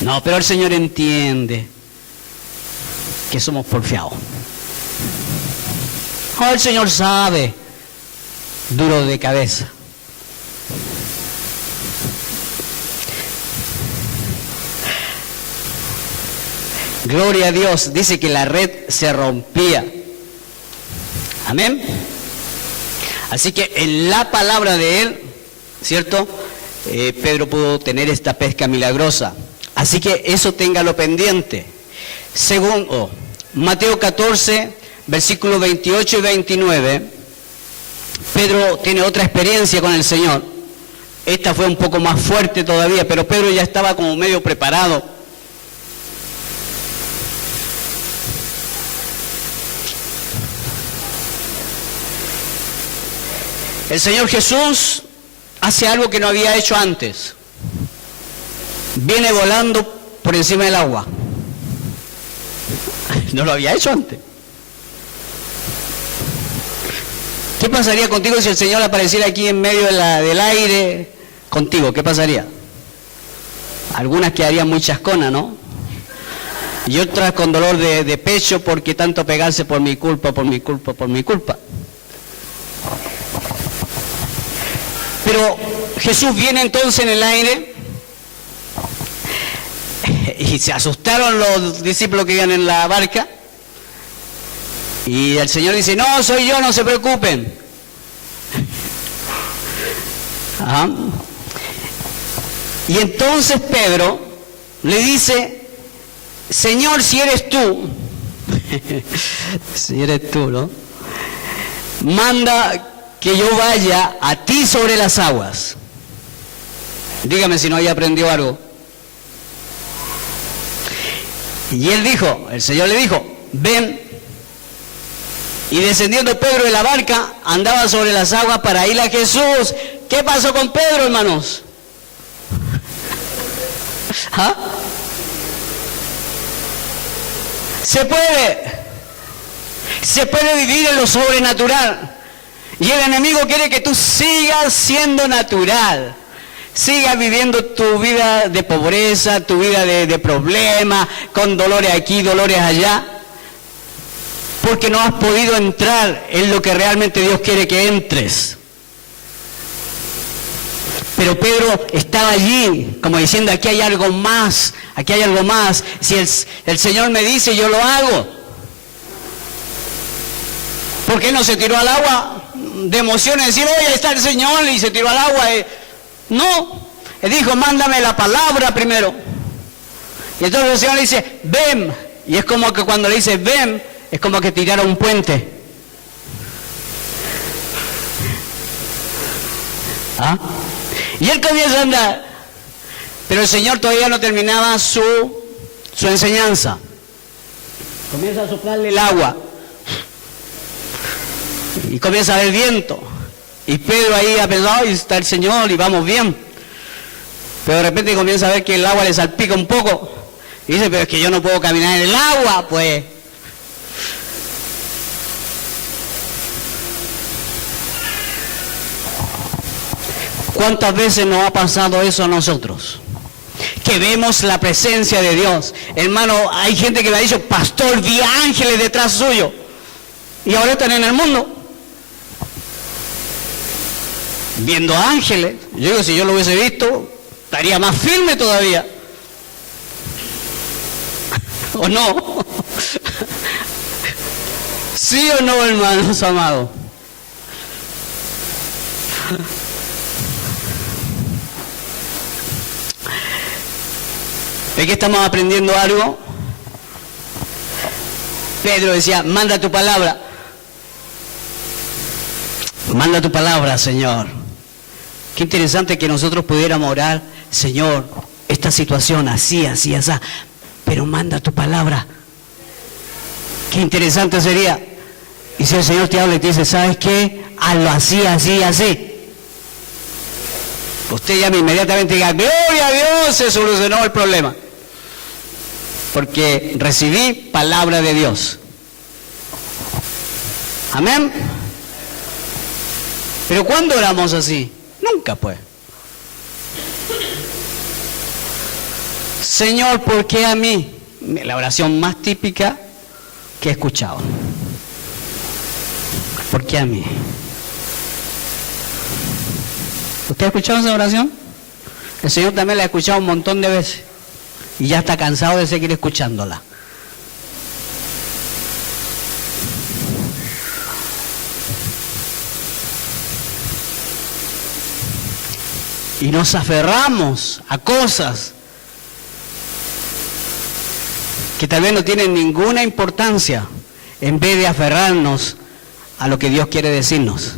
No, pero el Señor entiende que somos porfiados. Oh, el Señor sabe, duro de cabeza. Gloria a Dios, dice que la red se rompía. Amén. Así que en la palabra de Él, ¿cierto? Pedro pudo tener esta pesca milagrosa. Así que eso téngalo pendiente. Segundo, Mateo 14, versículos 28 y 29, Pedro tiene otra experiencia con el Señor. Esta fue un poco más fuerte todavía, pero Pedro ya estaba como medio preparado. El Señor Jesús hace algo que no había hecho antes. Viene volando por encima del agua. No lo había hecho antes. ¿Qué pasaría contigo si el Señor apareciera aquí en medio del aire contigo? ¿Qué pasaría? Algunas quedarían muy chasconas, ¿no? Y otras con dolor de pecho porque tanto pegarse por mi culpa, por mi culpa, por mi culpa. Pero Jesús viene entonces en el aire y se asustaron los discípulos que iban en la barca. Y el Señor dice: no, soy yo, no se preocupen. Ajá. Y entonces Pedro le dice: Señor, si eres tú, si eres tú, ¿no? Manda que yo vaya a ti sobre las aguas. Dígame si no haya aprendido algo. Y él dijo, el Señor le dijo: ven. Y descendiendo Pedro de la barca, andaba sobre las aguas para ir a Jesús. ¿Qué pasó con Pedro, hermanos? ¿Ah? Se puede vivir en lo sobrenatural. Y el enemigo quiere que tú sigas siendo natural. Sigas viviendo tu vida de pobreza, tu vida de problemas, con dolores aquí, dolores allá. Porque no has podido entrar en lo que realmente Dios quiere que entres. Pero Pedro estaba allí, como diciendo, aquí hay algo más, aquí hay algo más. Si el Señor me dice, yo lo hago. ¿Por qué no se tiró al agua de emociones? Decir, oye, ahí está el Señor, y se tiró al agua. No, él dijo, mándame la palabra primero. Y entonces el Señor le dice, ven. Y es como que cuando le dice, ven, es como que tirara un puente. ¿Ah? Y él comienza a andar. Pero el Señor todavía no terminaba su enseñanza. Comienza a soplarle el agua. Y comienza a haber viento. Y Pedro ahí ha pensado, ahí está el Señor y vamos bien. Pero de repente comienza a ver que el agua le salpica un poco. Y dice, pero es que yo no puedo caminar en el agua, pues. ¿Cuántas veces nos ha pasado eso a nosotros? Que vemos la presencia de Dios. Hermano, hay gente que me ha dicho, pastor, vi ángeles detrás suyo. Y ahora están en el mundo. Viendo ángeles. Yo digo, si yo lo hubiese visto, estaría más firme todavía. ¿O no? ¿Sí o no, hermanos amados? ¿Es que estamos aprendiendo algo? Pedro decía, manda tu palabra. Manda tu palabra, Señor. Qué interesante que nosotros pudiéramos orar, Señor, esta situación así, así, así, pero manda tu palabra. Qué interesante sería. Y si el Señor te habla y te dice, ¿sabes qué? Hazlo así, así, así. Usted llama inmediatamente y diga, gloria a Dios, se solucionó el problema. Porque recibí palabra de Dios. Amén. Pero ¿cuándo oramos así? Nunca, pues. Señor, ¿por qué a mí? La oración más típica que he escuchado. ¿Por qué a mí? ¿Usted ha escuchado esa oración? El Señor también la ha escuchado un montón de veces. Y ya está cansado de seguir escuchándola. Y nos aferramos a cosas que tal vez no tienen ninguna importancia, en vez de aferrarnos a lo que Dios quiere decirnos.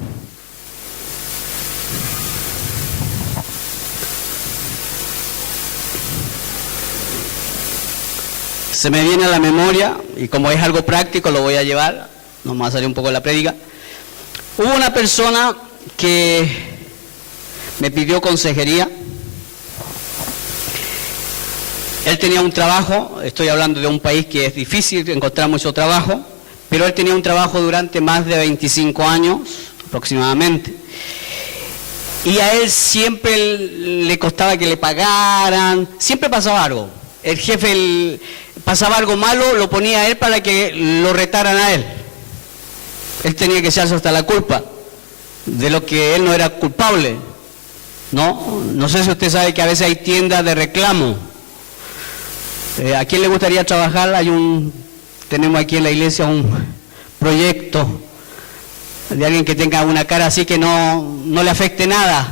Se me viene a la memoria, y como es algo práctico lo voy a llevar, nos va a salir un poco de la prédica. Hubo una persona que me pidió consejería. Él tenía un trabajo, estoy hablando de un país que es difícil encontrar mucho trabajo, pero él tenía un trabajo durante más de 25 años aproximadamente. Y a él siempre le costaba que le pagaran, siempre pasaba algo. El jefe pasaba algo malo, lo ponía a él para que lo retaran a él. Él tenía que echarse hasta la culpa de lo que él no era culpable. No sé si usted sabe que a veces hay tiendas de reclamo. ¿A quién le gustaría trabajar? Tenemos aquí en la iglesia un proyecto de alguien que tenga una cara así que no le afecte nada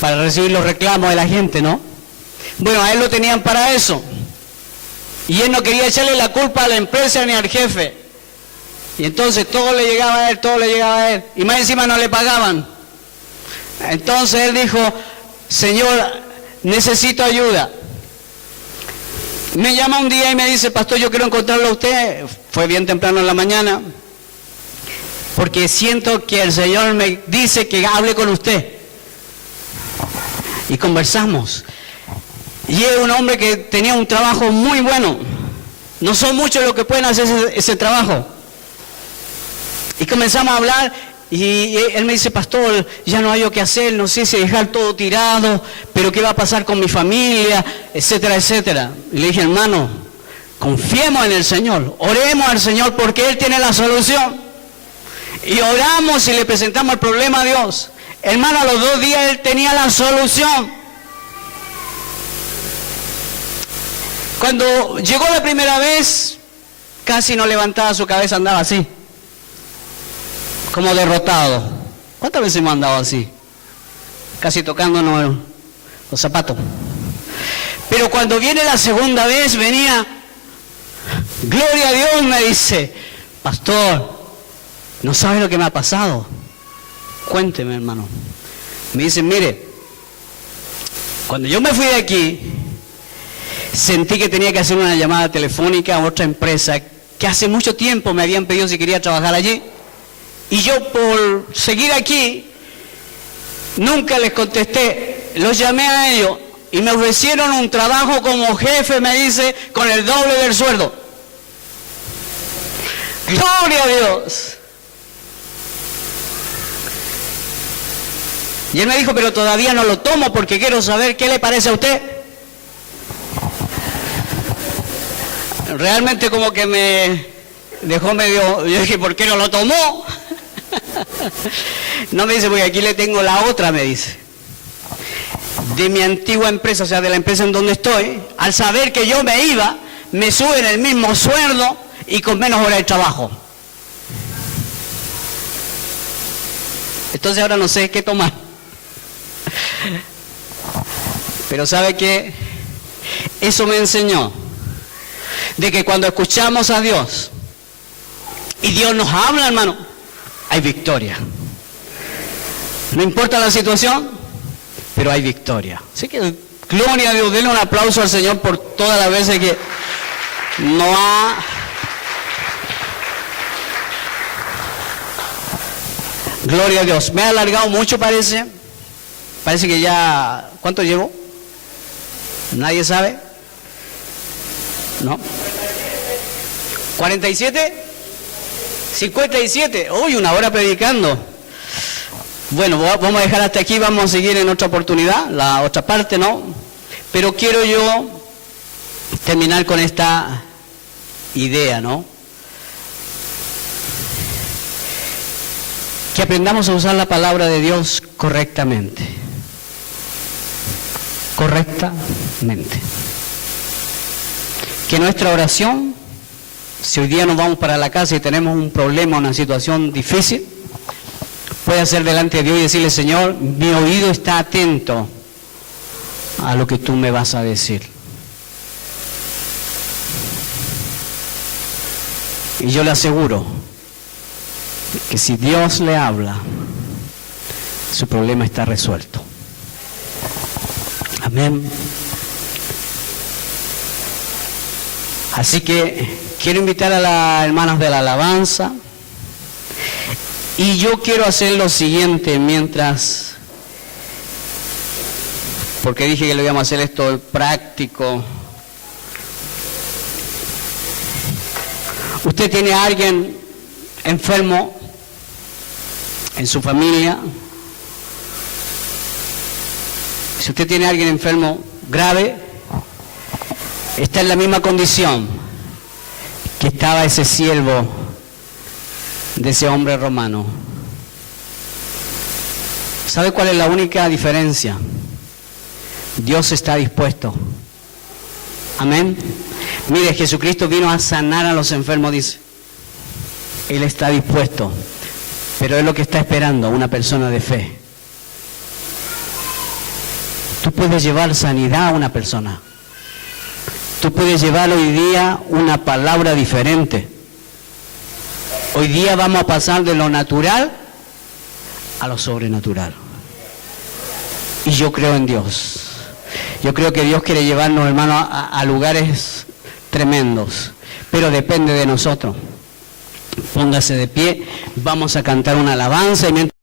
para recibir los reclamos de la gente, ¿no? Bueno, a él lo tenían para eso. Y él no quería echarle la culpa a la empresa ni al jefe. Y entonces todo le llegaba a él, todo le llegaba a él. Y más encima no le pagaban. Entonces él dijo, Señor, necesito ayuda. Me llama un día y me dice, pastor, yo quiero encontrarlo a usted. Fue bien temprano en la mañana. Porque siento que el Señor me dice que hable con usted. Y conversamos. Y era un hombre que tenía un trabajo muy bueno. No son muchos los que pueden hacer ese trabajo. Y comenzamos a hablar y él me dice, pastor, ya no hay lo que hacer, no sé si dejar todo tirado, pero qué va a pasar con mi familia, etcétera, etcétera. Y le dije, hermano, confiemos en el Señor, oremos al Señor porque Él tiene la solución. Y oramos y le presentamos el problema a Dios. Hermano, a los 2 días Él tenía la solución. Cuando llegó la primera vez, casi no levantaba su cabeza, andaba así, como derrotado. ¿Cuántas veces hemos andado así? Casi tocándonos los zapatos. Pero cuando viene la segunda vez, venía, gloria a Dios, me dice, pastor, no sabe lo que me ha pasado. Cuénteme, hermano. Me dice, mire, cuando yo me fui de aquí, sentí que tenía que hacer una llamada telefónica a otra empresa que hace mucho tiempo me habían pedido si quería trabajar allí. Y yo, por seguir aquí, nunca les contesté. Los llamé a ellos y me ofrecieron un trabajo como jefe, me dice, con el doble del sueldo. ¡Gloria a Dios! Y él me dijo, pero todavía no lo tomo porque quiero saber qué le parece a usted. Realmente como que me dejó medio... Yo dije, ¿por qué no lo tomó? No, me dice, porque aquí le tengo la otra, me dice. De mi antigua empresa, o sea, de la empresa en donde estoy, al saber que yo me iba, me suben el mismo sueldo y con menos horas de trabajo. Entonces ahora no sé qué tomar. Pero ¿sabe qué? Eso me enseñó de que cuando escuchamos a Dios y Dios nos habla, hermano, hay victoria. No importa la situación, pero hay victoria. Así que gloria a Dios, denle un aplauso al Señor por todas las veces que no ha... Gloria a Dios. Me ha alargado mucho, parece. Parece que ya... ¿Cuánto llevo? ¿Nadie sabe? ¿No? ¿47? ¿57? Uy, 1 hora predicando. Bueno, vamos a dejar hasta aquí, vamos a seguir en otra oportunidad, la otra parte, ¿no? Pero quiero yo terminar con esta idea, ¿no? Que aprendamos a usar la palabra de Dios correctamente. Correctamente. Que nuestra oración, si hoy día nos vamos para la casa y tenemos un problema, una situación difícil, puede ser delante de Dios y decirle, Señor, mi oído está atento a lo que tú me vas a decir. Y yo le aseguro que si Dios le habla, su problema está resuelto. Amén. Así que quiero invitar a las hermanas de la alabanza y yo quiero hacer lo siguiente mientras, porque dije que lo íbamos a hacer esto práctico. ¿Usted tiene a alguien enfermo en su familia? Si usted tiene a alguien enfermo grave, está en la misma condición que estaba ese siervo de ese hombre romano. ¿Sabe cuál es la única diferencia? Dios está dispuesto. Amén. Mire, Jesucristo vino a sanar a los enfermos, dice. Él está dispuesto, pero es lo que está esperando una persona de fe. Tú puedes llevar sanidad a una persona. Tú puedes llevar hoy día una palabra diferente. Hoy día vamos a pasar de lo natural a lo sobrenatural. Y yo creo en Dios. Yo creo que Dios quiere llevarnos, hermanos, a lugares tremendos. Pero depende de nosotros. Póngase de pie, vamos a cantar una alabanza y mientras